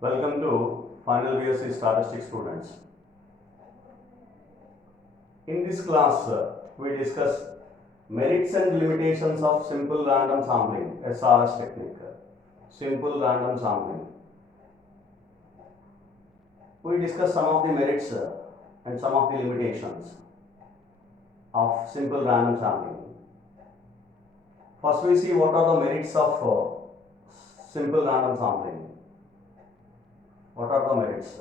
Welcome to final BSc Statistics students. In this class, we discuss merits and limitations of simple random sampling, SRS technique. Simple random sampling. We discuss some of the merits and some of the limitations of simple random sampling. First, we see what are the merits of simple random sampling. What are the merits?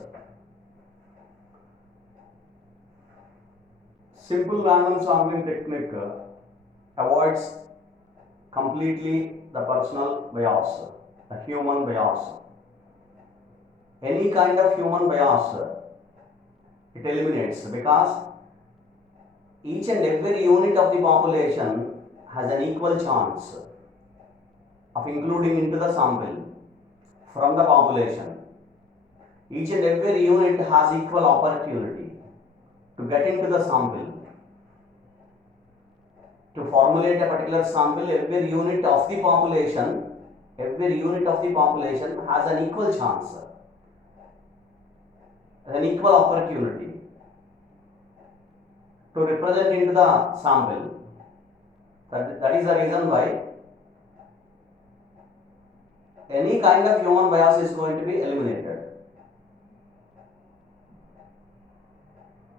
Simple random sampling technique avoids completely the personal bias, the human bias. Any kind of human bias it eliminates, because each and every unit of the population has an equal chance of including into the sample from the population. Each and every unit has equal opportunity to get into the sample. To formulate a particular sample, every unit of the population has an equal chance, an equal opportunity to represent into the sample. That is the reason why any kind of human bias is going to be eliminated.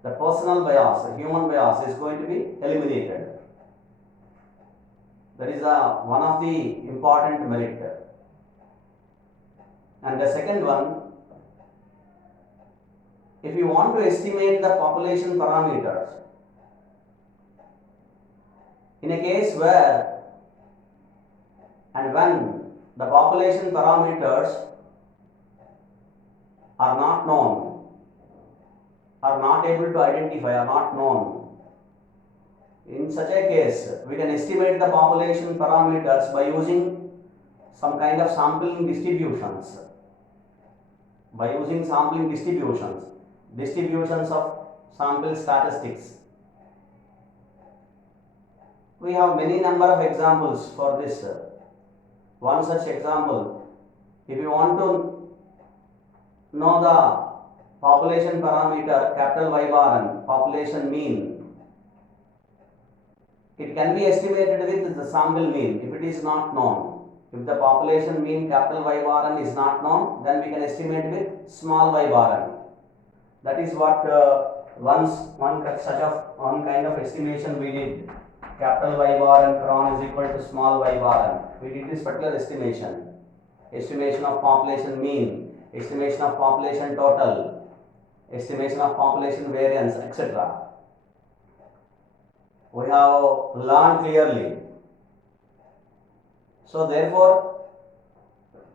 The personal bias, the human bias is going to be eliminated. That is one of the important merit. And the second one, if you want to estimate the population parameters, in a case where and when the population parameters are not known, are not able to identify, are not known, in such a case we can estimate the population parameters by using some kind of sampling distributions. By using sampling distributions of sample statistics. We have many number of examples for this. One such example, if you want to know the population parameter capital Y bar and population mean, it can be estimated with the sample mean if it is not known. If the population mean capital Y bar n is not known, then we can estimate with small y bar n. That is what one kind of estimation we did. Capital Y bar n cron is equal to small y bar n. We did this particular estimation. Estimation of population mean, estimation of population total, estimation of population variance, etc. We have learned clearly. So therefore,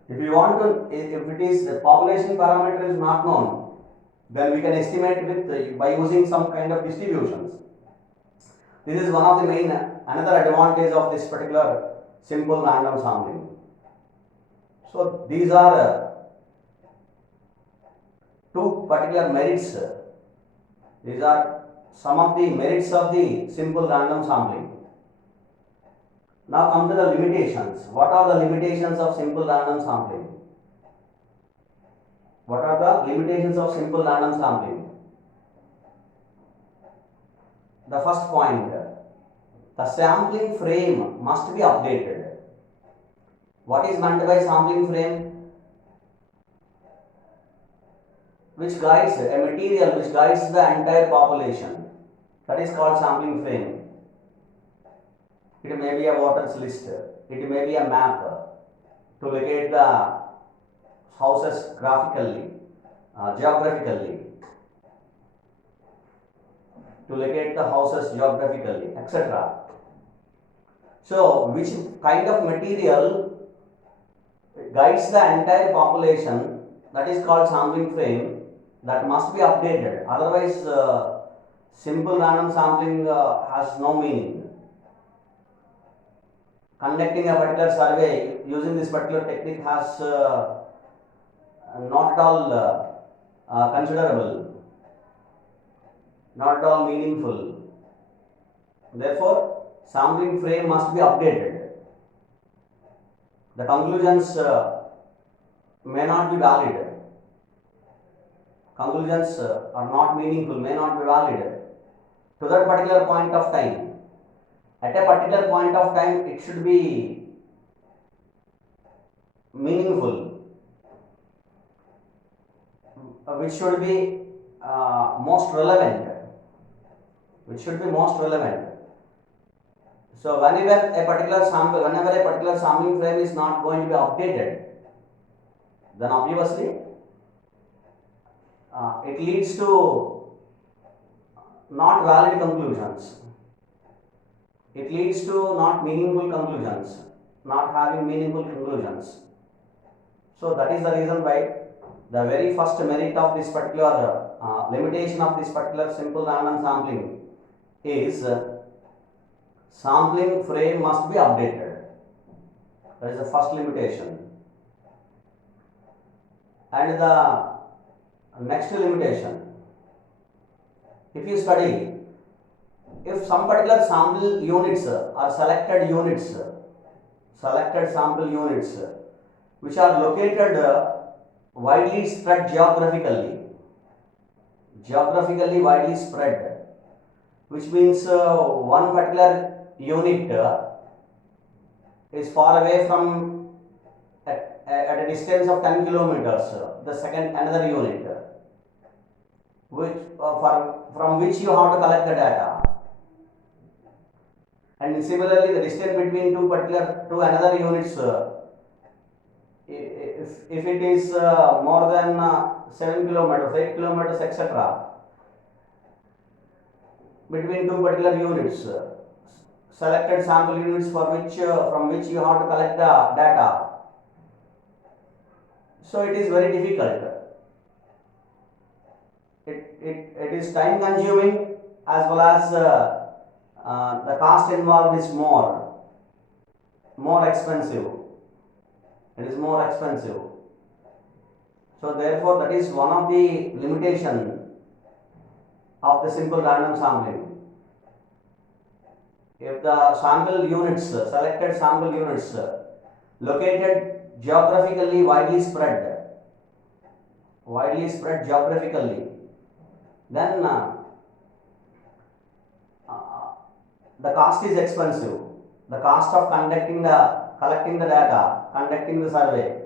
if you want to, if it is the population parameter is not known, then we can estimate with by using some kind of distributions. This is one of the main another advantage of this particular simple random sampling. So these are two particular merits. These are some of the merits of the simple random sampling. Now come to the limitations. What are the limitations of simple random sampling? What are the limitations of simple random sampling? The first point, the sampling frame must be updated. What is meant by sampling frame? Which guides a material which guides the entire population. That is called sampling frame. It may be a voters list, it may be a map to locate the houses graphically, geographically, to locate the houses geographically, etc. So, which kind of material guides the entire population, that is called sampling frame, that must be updated. Otherwise, simple random sampling has no meaning. Conducting a particular survey using this particular technique has not at all considerable, not at all meaningful. Therefore, sampling frame must be updated. The conclusions may not be valid. conclusions are not meaningful, may not be valid to that particular point of time. At a particular point of time, it should be meaningful, which should be most relevant, which should be most relevant. So whenever a particular sampling frame is not going to be updated, then obviously it leads to not valid conclusions. It leads to not meaningful conclusions, not having meaningful conclusions. So that is the reason why the very first merit of this particular limitation of this particular simple random sampling is sampling frame must be updated. That is the first limitation. And the next limitation, if you study, if some particular sample units or selected sample units which are located widely spread geographically widely spread, which means one particular unit is far away from at a distance of 10 kilometers, the second another unit, which from which you have to collect the data. And similarly, the distance between two another units, if it is more than 7 kilometers, 8 kilometers, etc., between two particular units, selected sample units for which from which you have to collect the data. So it is very difficult. It is time consuming, as well as the cost involved is more expensive. It is more expensive. So therefore, that is one of the limitation of the simple random sampling. If the sample units, selected sample units, located geographically widely spread geographically, then the cost is expensive. The cost of collecting the data, conducting the survey,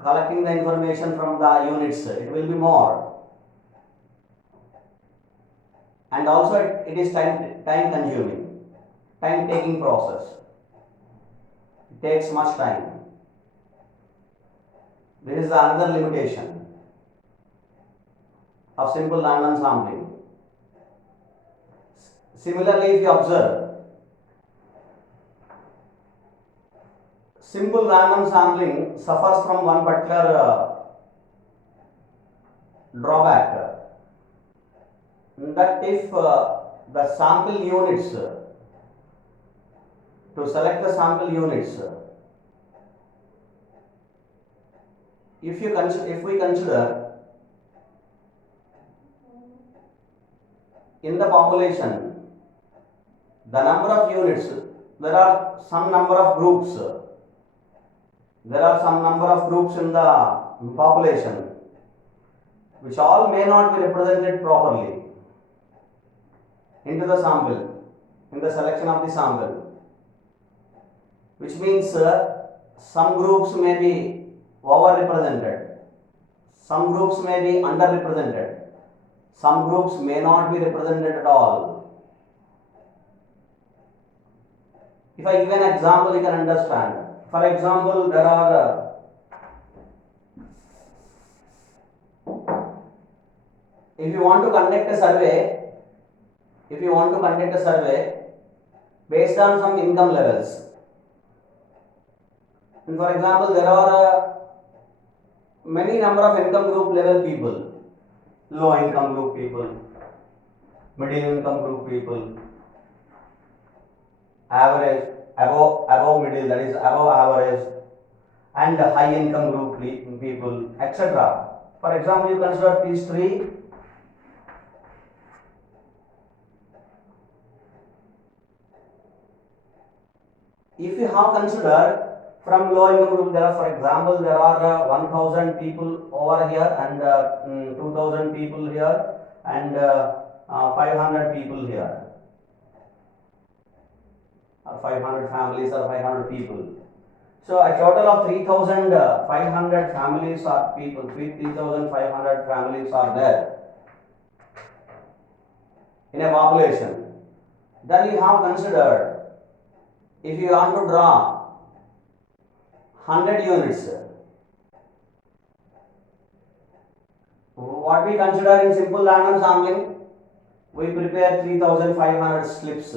collecting the information from the units, it will be more. And also it is time consuming, time taking process. It takes much time. This is another limitation of simple random sampling. Similarly, if you observe, simple random sampling suffers from one particular drawback, that if the sample units, to select the sample units, if we consider in the population the number of units, there are some number of groups in the population which all may not be represented properly into the sample, in the selection of the sample, which means some groups may be overrepresented, some groups may be underrepresented, some groups may not be represented at all. If I give an example, you can understand. For example, there are if you want to conduct a survey based on some income levels, and for example, there are many number of income group level people, low income group people, middle income group people, average, above middle, that is above average, and high income group people, etc. For example, you consider these three. If you have considered From low income group, there are, for example, there are 1000 people over here and 2000 people here and 500 people here, or 500 families or 500 people. So a total of 3500 families or people, 3500 families are there in a population. Then you have considered, if you want to draw 100 units, what we consider in simple random sampling, we prepare 3500 slips,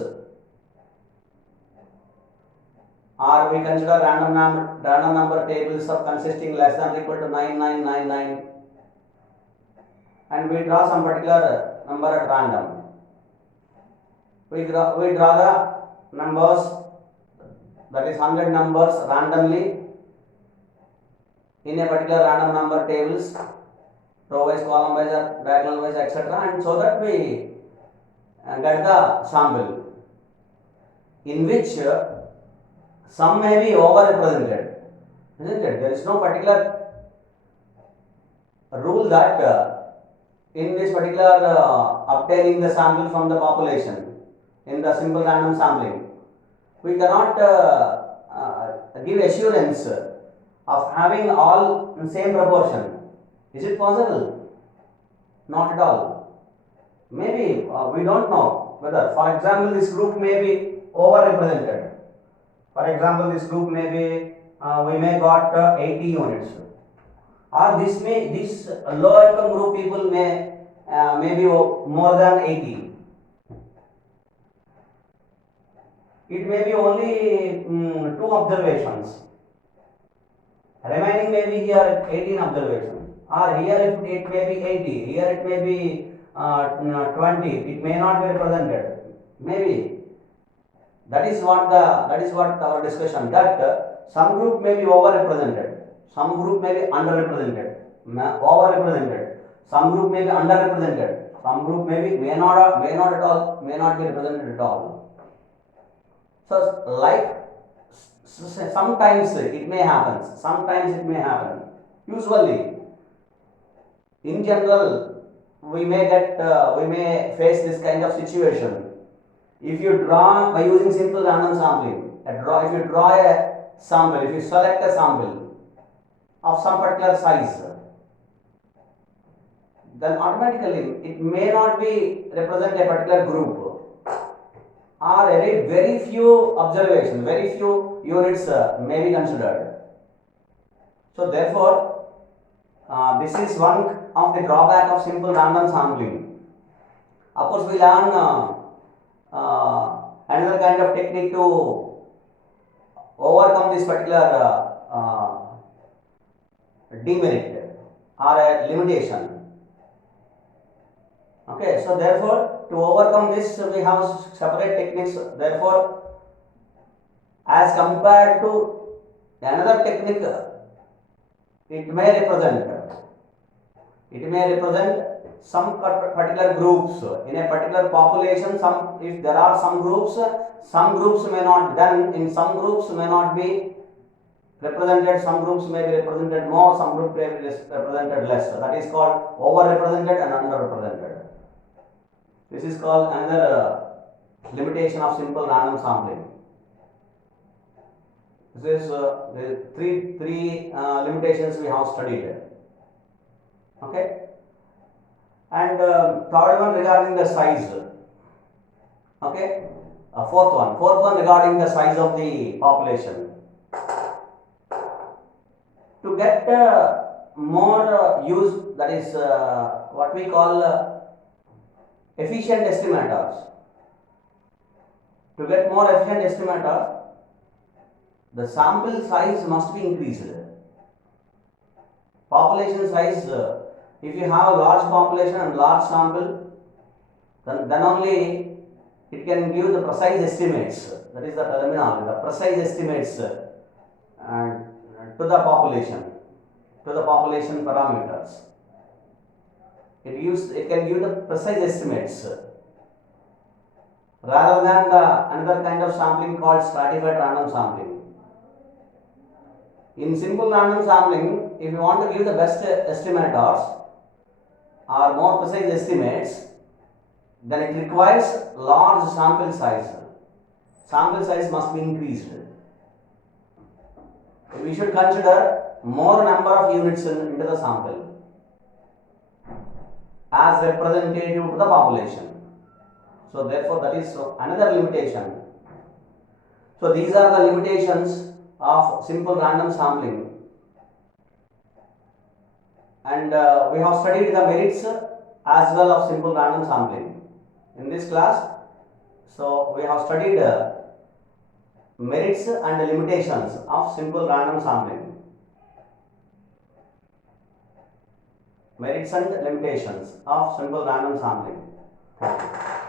or we consider random number tables of consisting less than or equal to 9999, and we draw some particular number at random. We draw the numbers, that is 100 numbers randomly in a particular random number tables, row wise, column wise, diagonal wise, etc., and so that we get the sample, in which some may be overrepresented, isn't it? There is no particular rule that in this particular obtaining the sample from the population in the simple random sampling, we cannot give assurance of having all in same proportion. Is it possible? Not at all. Maybe we don't know whether, for example, this group may be overrepresented. For example, this group may be, we may got 80 units, or this low income group people may be more than 80. It may be only 2 observations. Remaining may be here 18 observations, or here it may be 80, here it may be 20. It may not be represented. Maybe that is what our discussion, that some group may be overrepresented, some group may be underrepresented, overrepresented, some group may be underrepresented, some group may not be represented at all. So like sometimes it may happen, sometimes it may happen. Usually, in general, we may face this kind of situation. If you draw by using simple random sampling, if you draw a sample, if you select a sample of some particular size, then automatically it may not be represent a particular group, or very few observations, very few units may be considered. So therefore, this is one of the drawback of simple random sampling. Of course, we learn another kind of technique to overcome this particular demerit or a limitation. Okay, so therefore, to overcome this, we have separate techniques. Therefore, as compared to another technique, it may represent some particular groups in a particular population. If there are some groups may not, then in some groups may not be represented, some groups may be represented more, some groups may be represented less. That is called overrepresented and underrepresented. This is called another limitation of simple random sampling. This is the three limitations we have studied. Okay, and third one regarding the size. Okay, fourth one regarding the size of the population. To get more use, that is what we call efficient estimators. To get more efficient estimator, the sample size must be increased. Population size, if you have a large population and large sample, then only it can give the precise estimates. That is the terminology, the precise estimates to the population parameters. It can give the precise estimates rather than the another kind of sampling called stratified random sampling. In simple random sampling, if you want to give the best estimators or more precise estimates, then it requires large sample size. Sample size must be increased. We should consider more number of units into the sample as representative to the population. So therefore that is another limitation. So these are the limitations of simple random sampling, and we have studied the merits as well of simple random sampling in this class. So we have studied merits and limitations of simple random sampling. Merits and limitations of simple random sampling. Thank you.